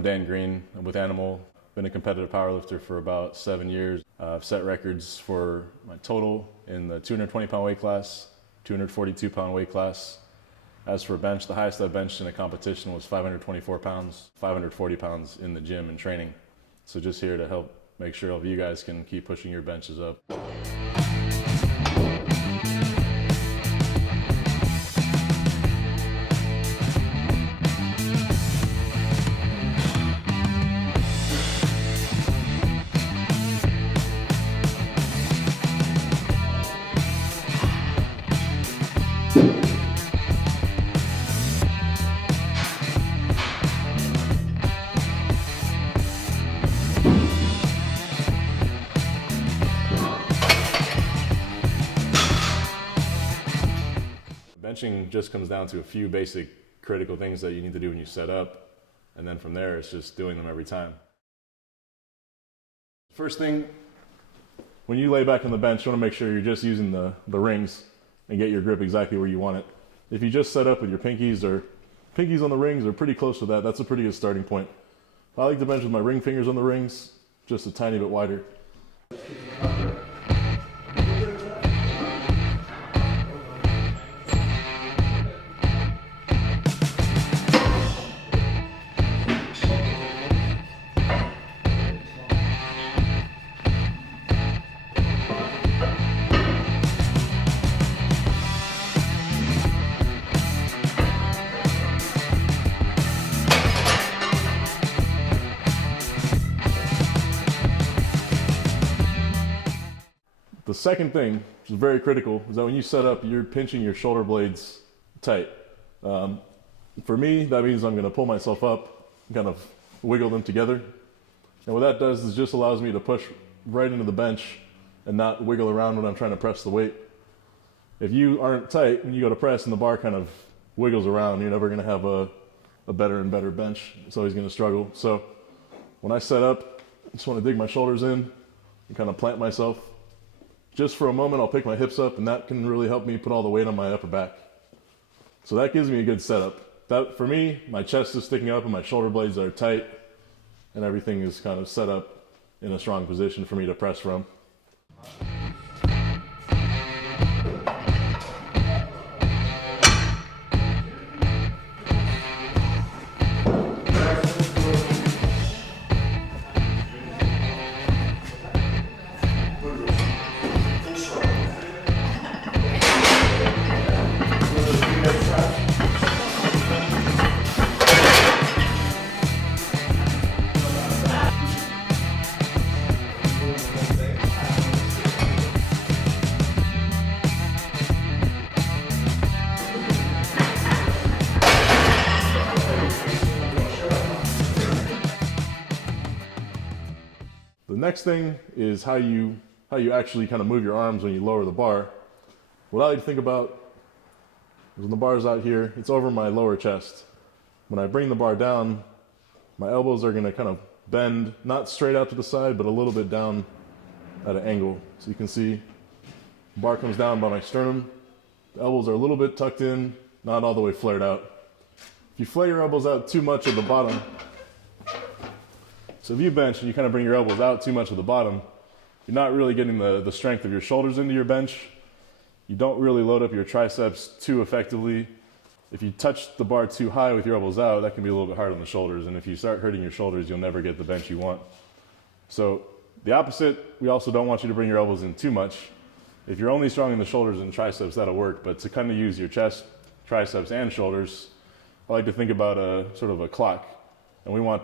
I'm Dan Green. I'm with Animal. Been a competitive powerlifter for about 7 years. I've set records for my total in the 220-pound weight class, 242-pound weight class. As for bench, the highest I've benched in a competition was 524 pounds, 540 pounds in the gym and training. So just here to help make sure all of you guys can keep pushing your benches up. Benching just comes down to a few basic critical things that you need to do when you set up, and then from there it's just doing them every time. First thing, when you lay back on the bench, you want to make sure you're just using the rings and get your grip exactly where you want it. If you just set up with your pinkies on the rings or pretty close to that, that's a pretty good starting point. I like to bench with my ring fingers on the rings, just a tiny bit wider. The second thing, which is very critical, is that when you set up, you're pinching your shoulder blades tight. For me, that means I'm going to pull myself up, kind of wiggle them together. And what that does is just allows me to push right into the bench and not wiggle around when I'm trying to press the weight. If you aren't tight, when you go to press and the bar kind of wiggles around, you're never going to have a better and better bench. It's always going to struggle. So when I set up, I just want to dig my shoulders in and kind of plant myself. Just for a moment, I'll pick my hips up, and that can really help me put all the weight on my upper back. So that gives me a good setup. That, for me, my chest is sticking up and my shoulder blades are tight, and everything is kind of set up in a strong position for me to press from. The next thing is how you actually kind of move your arms when you lower the bar. What I like to think about is when the bar is out here, it's over my lower chest. When I bring the bar down, my elbows are going to kind of bend, not straight out to the side, but a little bit down at an angle. So you can see the bar comes down by my sternum. The elbows are a little bit tucked in, not all the way flared out. If you flare your elbows out too much at the bottom, so if you bench and you kind of bring your elbows out too much at the bottom, you're not really getting the strength of your shoulders into your bench. You don't really load up your triceps too effectively. If you touch the bar too high with your elbows out, that can be a little bit hard on the shoulders. And if you start hurting your shoulders, you'll never get the bench you want. So the opposite, we also don't want you to bring your elbows in too much. If you're only strong in the shoulders and triceps, that'll work. But to kind of use your chest, triceps, and shoulders, I like to think about a sort of a clock. And we want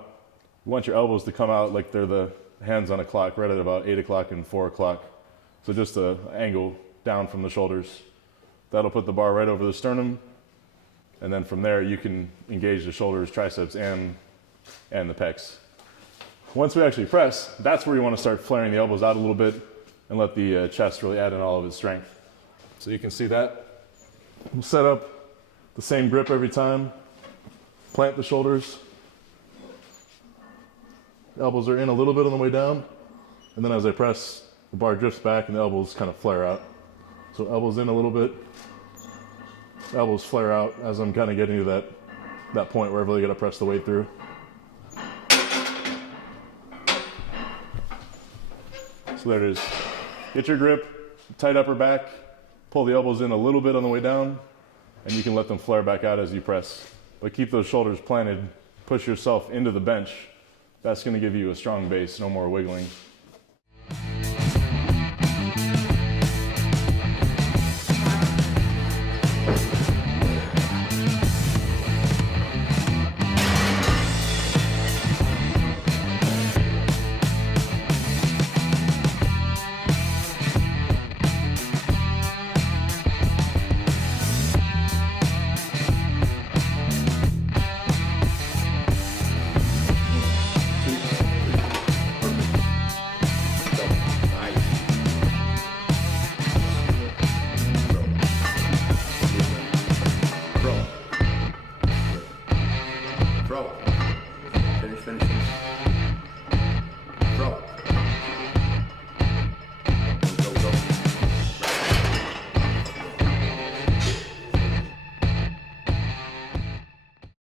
your elbows to come out like they're the hands on a clock, right at about 8 o'clock and 4 o'clock. So just an angle down from the shoulders. That'll put the bar right over the sternum. And then from there, you can engage the shoulders, triceps, and the pecs. Once we actually press, that's where you want to start flaring the elbows out a little bit and let the chest really add in all of its strength. So you can see that. We'll set up the same grip every time. Plant the shoulders. Elbows are in a little bit on the way down, and then as I press, the bar drifts back and the elbows kind of flare out. So elbows in a little bit, elbows flare out as I'm kind of getting to that point where I really got to press the weight through. So there it is. Get your grip, tight upper back, pull the elbows in a little bit on the way down, and you can let them flare back out as you press. But keep those shoulders planted, push yourself into the bench. That's gonna give you a strong base, no more wiggling.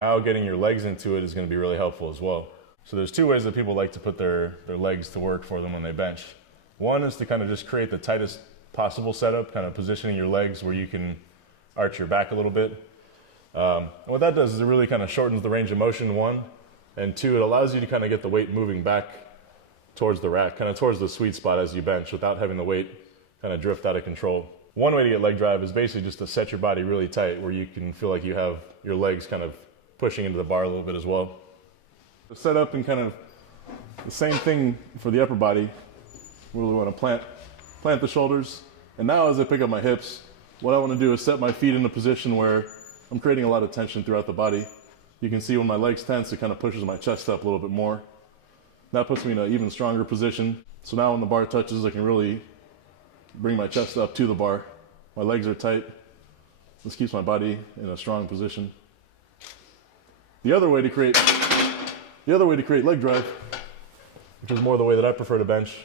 Now getting your legs into it is going to be really helpful as well. So there's two ways that people like to put their legs to work for them when they bench. One is to kind of just create the tightest possible setup, kind of positioning your legs where you can arch your back a little bit. And what that does is it really kind of shortens the range of motion, one, and two, it allows you to kind of get the weight moving back towards the rack, kind of towards the sweet spot as you bench without having the weight kind of drift out of control. One way to get leg drive is basically just to set your body really tight where you can feel like you have your legs kind of pushing into the bar a little bit as well. The setup and kind of the same thing for the upper body. We really want to plant the shoulders. And now as I pick up my hips, what I want to do is set my feet in a position where I'm creating a lot of tension throughout the body. You can see when my legs tense, it kind of pushes my chest up a little bit more. That puts me in an even stronger position. So now when the bar touches, I can really bring my chest up to the bar. My legs are tight. This keeps my body in a strong position. The other way to create leg drive, which is more the way that I prefer to bench,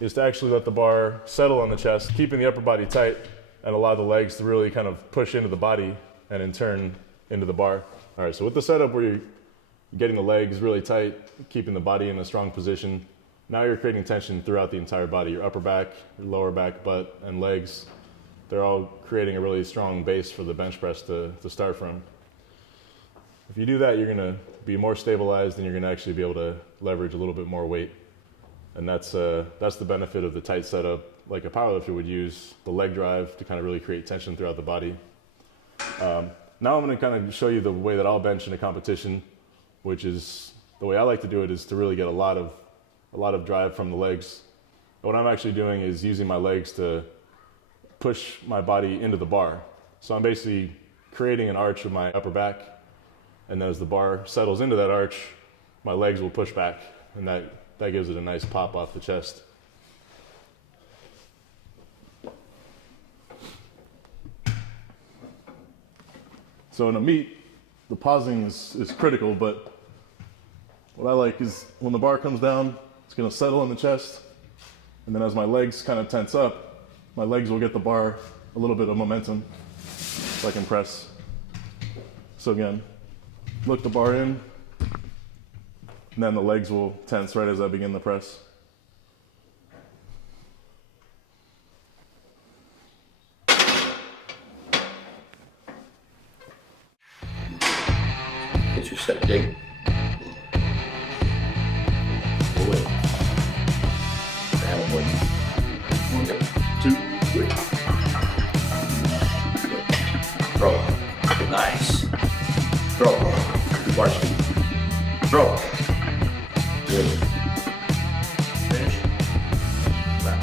is to actually let the bar settle on the chest, keeping the upper body tight and allow the legs to really kind of push into the body and in turn into the bar. All right, so with the setup where you're getting the legs really tight, keeping the body in a strong position, now you're creating tension throughout the entire body. Your upper back, your lower back, butt, and legs, they're all creating a really strong base for the bench press to start from. If you do that, you're gonna be more stabilized and you're gonna actually be able to leverage a little bit more weight. And that's the benefit of the tight setup, like a powerlifter would use the leg drive to kind of really create tension throughout the body. Now I'm gonna kind of show you the way that I'll bench in a competition, which is, the way I like to do it is to really get a lot of drive from the legs. What I'm actually doing is using my legs to push my body into the bar. So I'm basically creating an arch with my upper back, and then as the bar settles into that arch, my legs will push back, and that gives it a nice pop off the chest. So in a meet, the pausing is critical, but what I like is when the bar comes down, it's gonna settle in the chest, and then as my legs kind of tense up, my legs will get the bar a little bit of momentum so I can press. So again, look the bar in, and then the legs will tense right as I begin the press. Get your step dig. Pull it. Grab it. 1, 2, 3. Throw. Nice. Throw. Bar speed. Throw. Good. Finish. Back.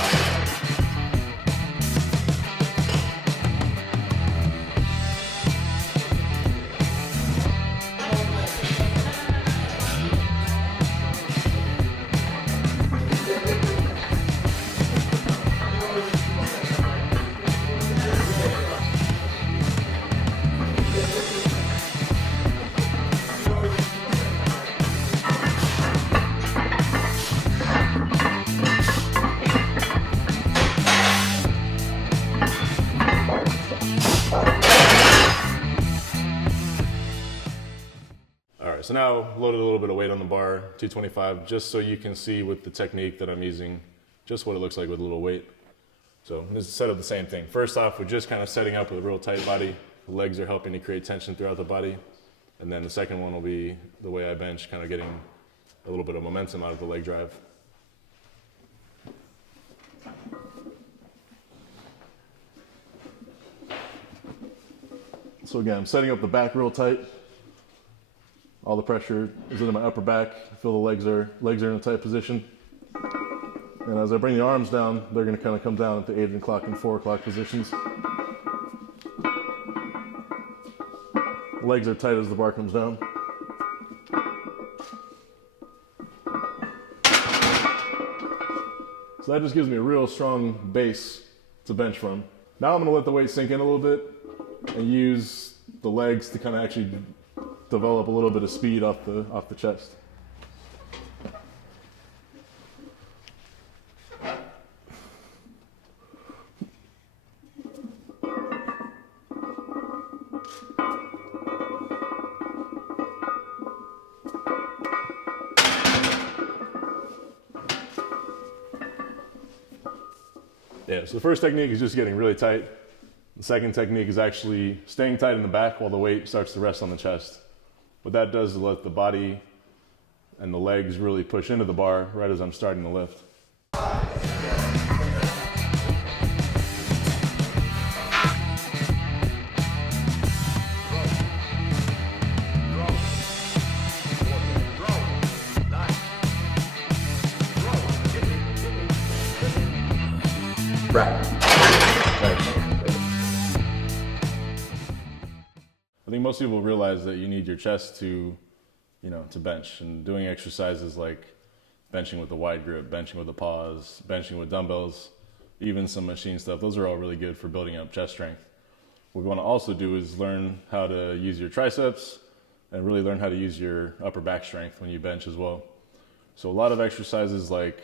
So now loaded a little bit of weight on the bar, 225, just so you can see with the technique that I'm using just what it looks like with a little weight. So this is set up the same thing. First off, we're just kind of setting up with a real tight body. The legs are helping to create tension throughout the body. And then the second one will be the way I bench, kind of getting a little bit of momentum out of the leg drive. So again, I'm setting up the back real tight. All the pressure is into my upper back. I feel the legs are in a tight position. And as I bring the arms down, they're going to kind of come down at the 8 o'clock and 4 o'clock positions. The legs are tight as the bar comes down. So that just gives me a real strong base to bench from. Now I'm going to let the weight sink in a little bit and use the legs to kind of actually develop a little bit of speed off the chest. Yeah, so the first technique is just getting really tight. The second technique is actually staying tight in the back while the weight starts to rest on the chest. What that does is let the body and the legs really push into the bar right as I'm starting to lift. Right. I think most people realize that you need your chest to bench, and doing exercises like benching with a wide grip, benching with a pause, benching with dumbbells, even some machine stuff, those are all really good for building up chest strength. What we want to also do is learn how to use your triceps and really learn how to use your upper back strength when you bench as well. So a lot of exercises like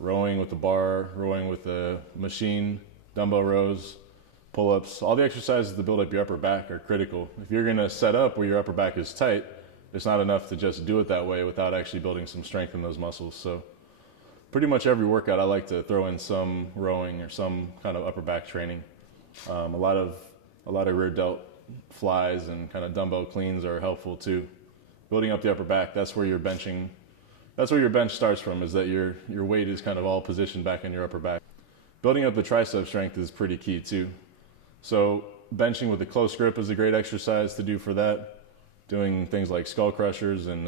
rowing with the bar, rowing with the machine, dumbbell rows, pull-ups, all the exercises to build up your upper back are critical. If you're going to set up where your upper back is tight, it's not enough to just do it that way without actually building some strength in those muscles. So pretty much every workout I like to throw in some rowing or some kind of upper back training. A lot of rear delt flies and kind of dumbbell cleans are helpful too. Building up the upper back, that's where your bench starts from, is that your weight is kind of all positioned back in your upper back. Building up the tricep strength is pretty key too. So benching with a close grip is a great exercise to do for that. Doing things like skull crushers and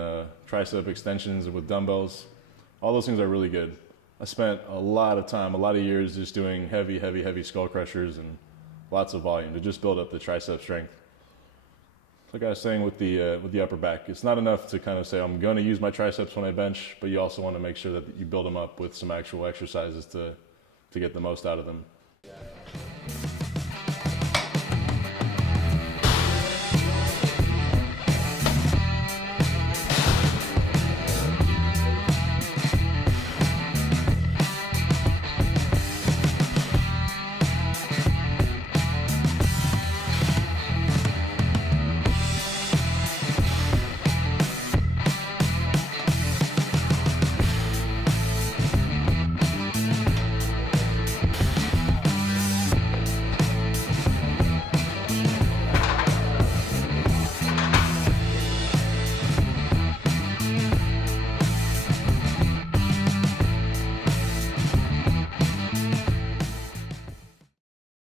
tricep extensions with dumbbells, all those things are really good. I spent a lot of time, a lot of years just doing heavy skull crushers and lots of volume to just build up the tricep strength. Like I was saying with the upper back, it's not enough to kind of say I'm going to use my triceps when I bench, but you also want to make sure that you build them up with some actual exercises to get the most out of them.